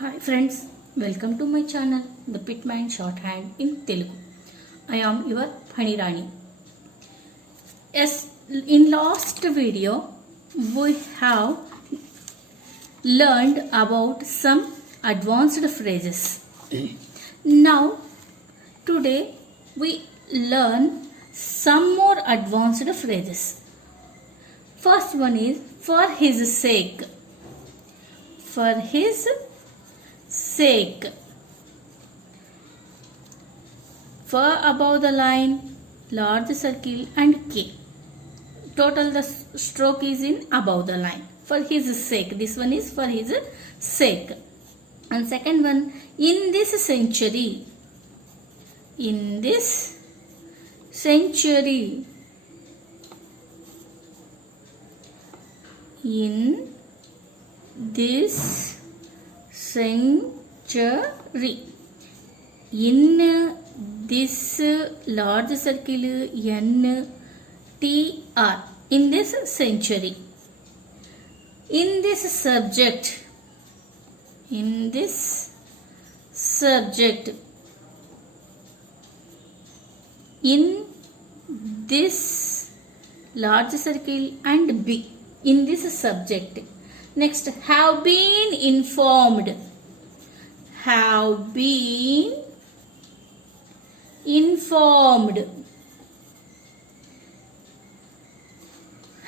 Hi friends, welcome to my channel, The Pitman Shorthand in Telugu. I am your Phanirani. Yes, in last video we have learned about some advanced phrases. Now today we learn some more advanced phrases. First one is for his sake. For his sake. For above the line, large circle and K. Total the stroke is in above the line. For his sake. This one is for his sake. And second one, in this century. In this century. In this century. In this large circle N T R. In this century. In this subject. In this subject. In this large circle and B. In this subject. Next, have been informed. Have been informed.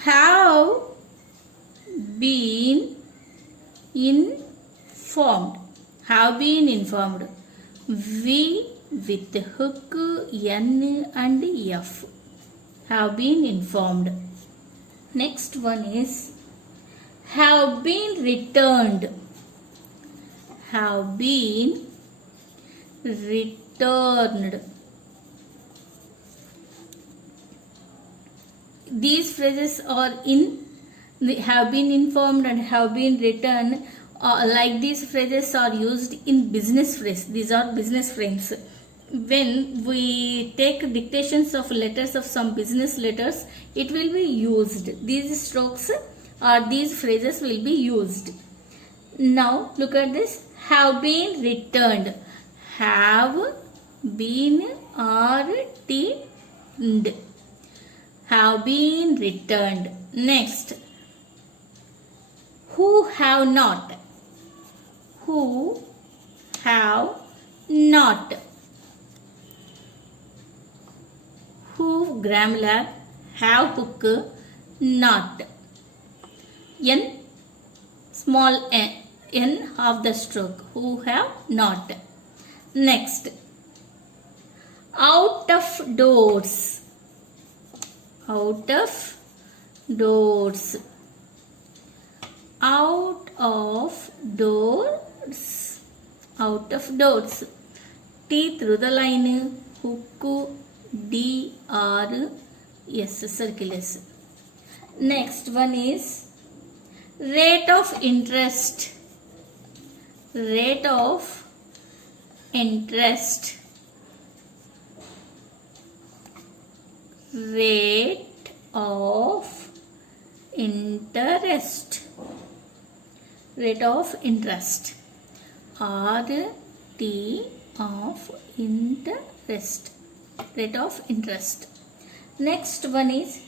Have been informed. Have been informed. V with hook N and F. Have been informed. Next one is have been returned. Have been returned. These phrases are in have been informed and have been returned. Like these phrases are used in business phrase. These are business phrases. When we take dictations of letters of some business letters, it will be used. These strokes or these phrases will be used. Now look at this. Have been returned. Have been returned. Have been returned. Next. Who have not. Who have not. Who grammar lab. Have hook. Not. N small n half the stroke. Who have not. Next. Out of doors. Out of doors. Out of doors. Out of doors. T through the line. Hook D R S circle S. Next one is rate of interest. Rate of interest. Rate of interest. Rate of interest. R T of interest. Rate of interest. Next one is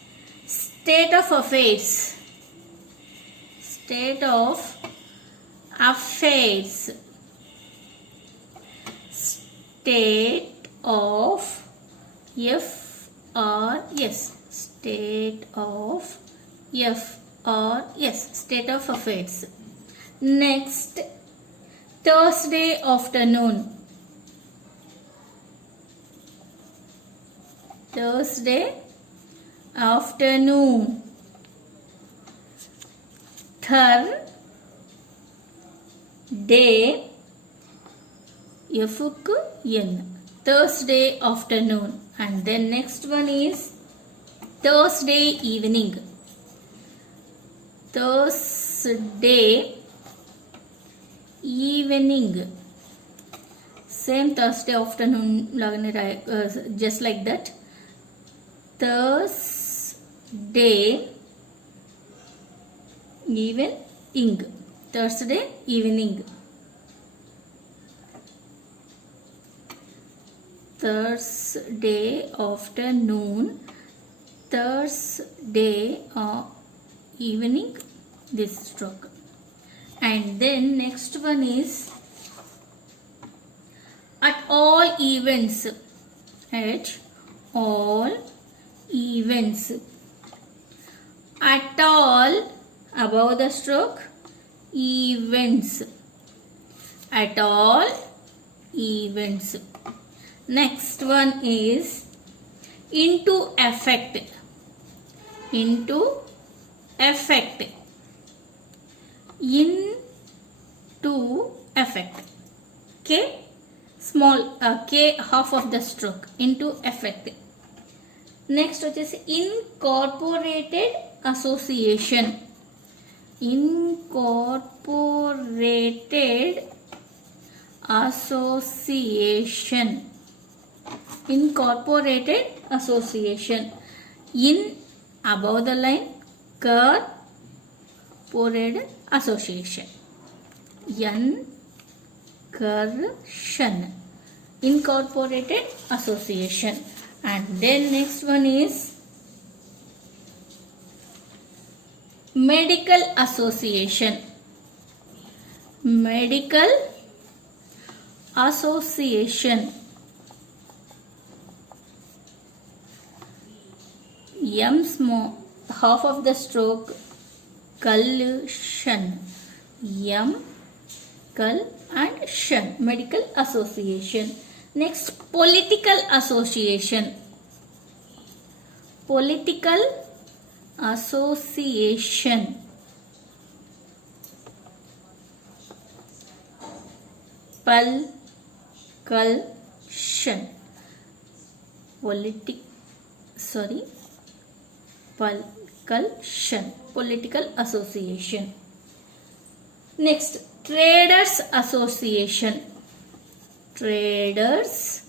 state of affairs. State of affairs. State of F R S. State of F R S. State of affairs. Next, Thursday afternoon. Thursday afternoon. Day F N. Thursday afternoon. And then next one is Thursday evening. Thursday evening. Same Thursday afternoon just like that. Thursday evening. Thursday evening. Thursday afternoon, Thursday evening, this stroke. And then next one is at all events, at all events, at all above the stroke, events, at all events. Next one is into effect, into effect, into effect, k small k half of the stroke, into effect. Next వచ్చేసి incorporated association, incorporated association, incorporated association, in above the line, corporated association, incursion, incorporated association. And then next one is medical association, medical association, m small half of the stroke, collusion, m col and shun, medical association. Next, political association, political association, pulculsion, pulculsion, political association. Next, traders association, traders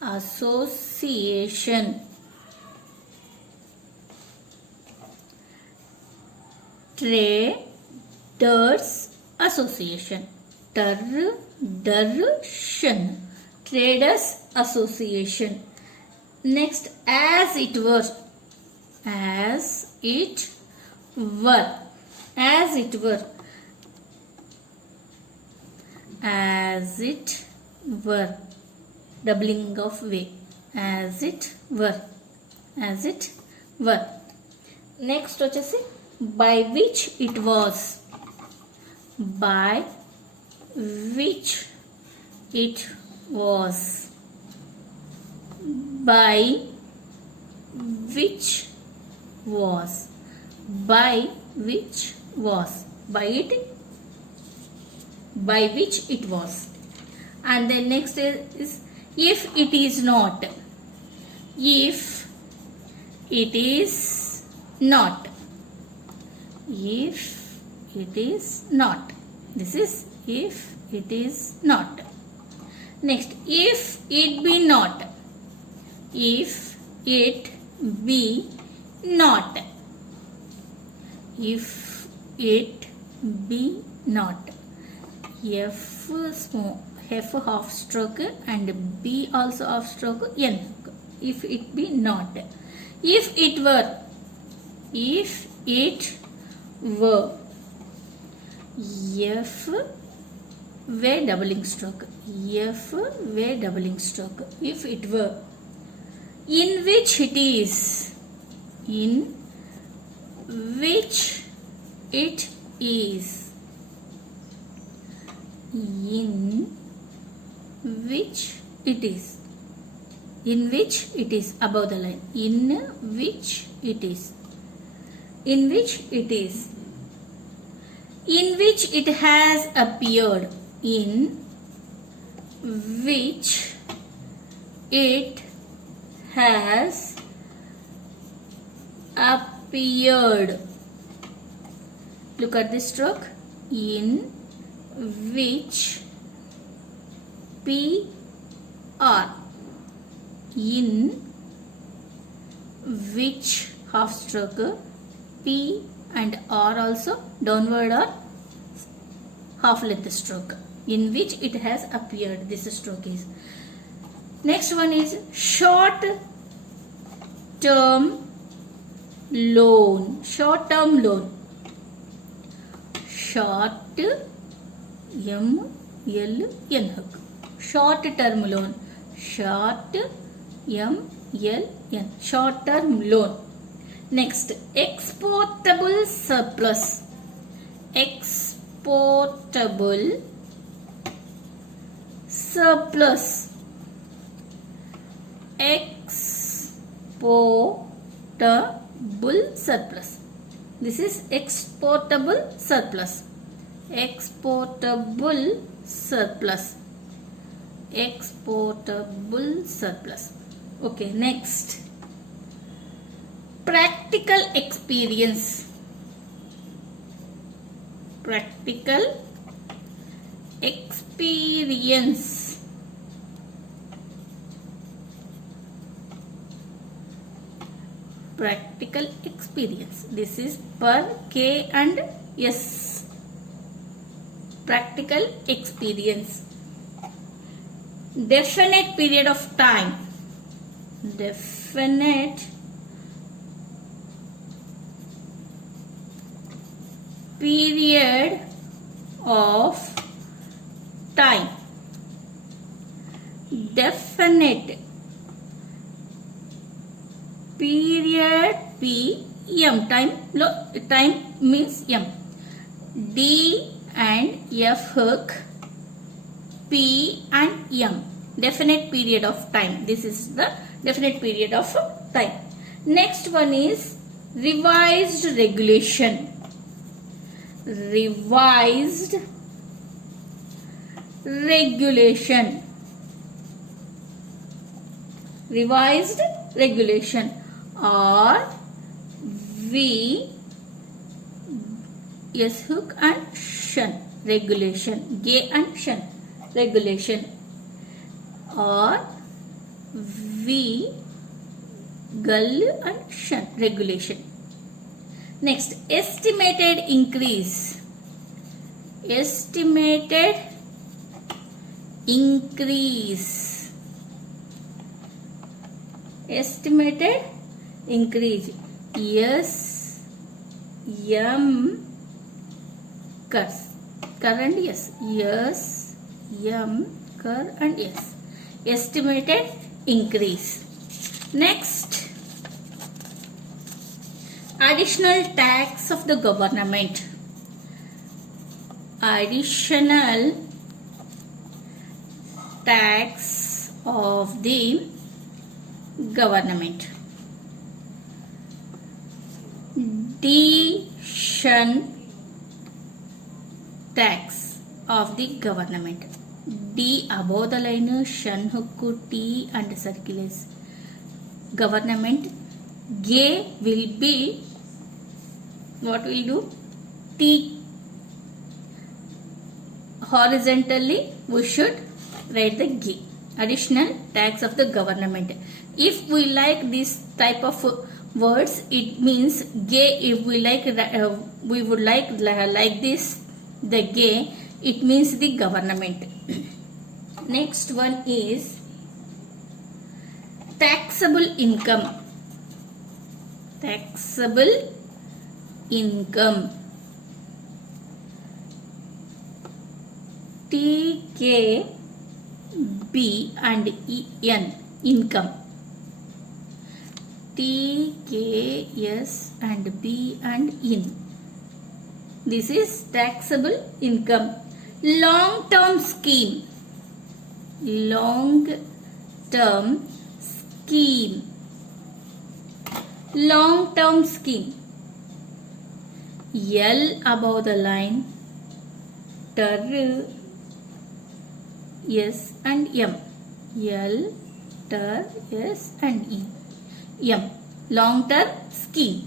association, traders association, traders association. Next, as it were, as it were, as it were, as it were, doubling of way, as it were, as it were. Next వచ్చేసి by which it was, by which it was, by which was, by which was, by it, by which it was. And then next is if it is not, if it is not, if it is not, this is if it is not. Next, if it be not, if it be not, if it be not, f small, f half stroke and b also half stroke, n, if it be not. If it were, if it were, f were doubling stroke, f were doubling stroke, if it were. In which it is, in which it is, in which it is, in which it is, above the line, in which it is, in which it is, in which it has appeared, in which it has appeared. Look at this stroke, in which, p r, in which half stroke, p and r also downward or half length stroke, in which it has appeared, this stroke is. Next one is short term loan. Short term loan. Short M-L-N. Short term loan. Short M-L-N. Short term loan. Next, exportable surplus. Exportable surplus. Exportable surplus. This is exportable surplus. Exportable surplus. Exportable surplus. Okay, next. Practical experience. Practical experience. Practical experience. This is per K and S. Practical experience. Definite period of time. Definite period of time. Definite period P M. Time means M. D and F hook, P and M. Definite period of time. This is the definite period of time. Next one is revised regulation. Revised regulation. Revised regulation. Or V S hook and shun. Regulation. G and shun. Regulation. Or V gull and shun. Regulation. Next, estimated increase. Estimated increase. Estimated increase. S M cur and S. S M cur and S. Estimated increase. Next, additional tax of the government. Additional tax of the government. Addition tax of the government. D above the line, shun hook, T and circle is government. G will be, what will do? T. Horizontally we should write the G. Additional tax of the government. If we like this type of words, it means G. If we like we would like this, the G, it means the government. Next one is taxable income. Taxable income. T K B and E N. Income. T K S and B and in. This is taxable income. Long term scheme. Long term scheme. Long term scheme. L above the line. Ter S and M. L ter S and E. M. Long term scheme.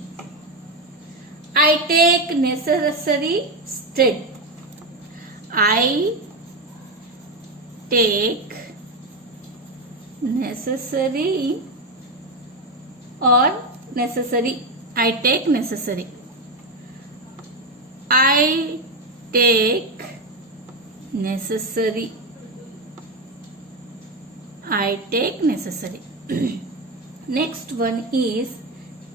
I take necessary step. I take necessary or necessary. I take necessary. I take necessary. I take necessary. Next one is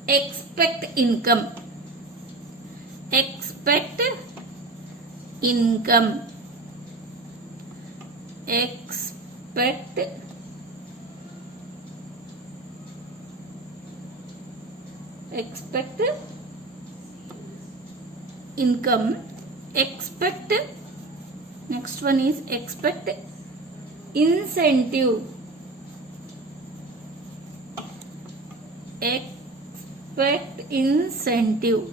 expect income. Expect income. Expect income. Expect. Next one is expect incentive. Expect incentive.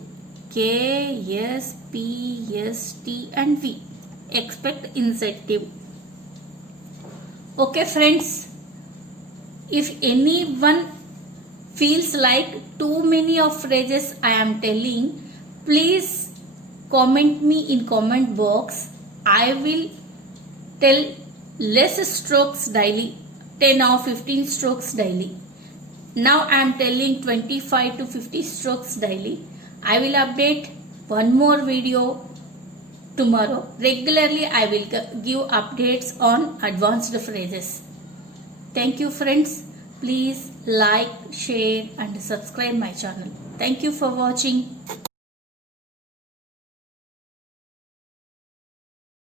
K, S, P, S, T and V. Expect incentive. Okay friends, if anyone feels like too many of phrases I am telling, please comment me in comment box. I will tell less strokes daily, 10 or 15 strokes daily. Now I am telling 25 to 50 strokes daily. I will update one more video tomorrow. Regularly I will give updates on advanced phrases. Thank you friends. Please like, share and subscribe my channel. Thank you for watching.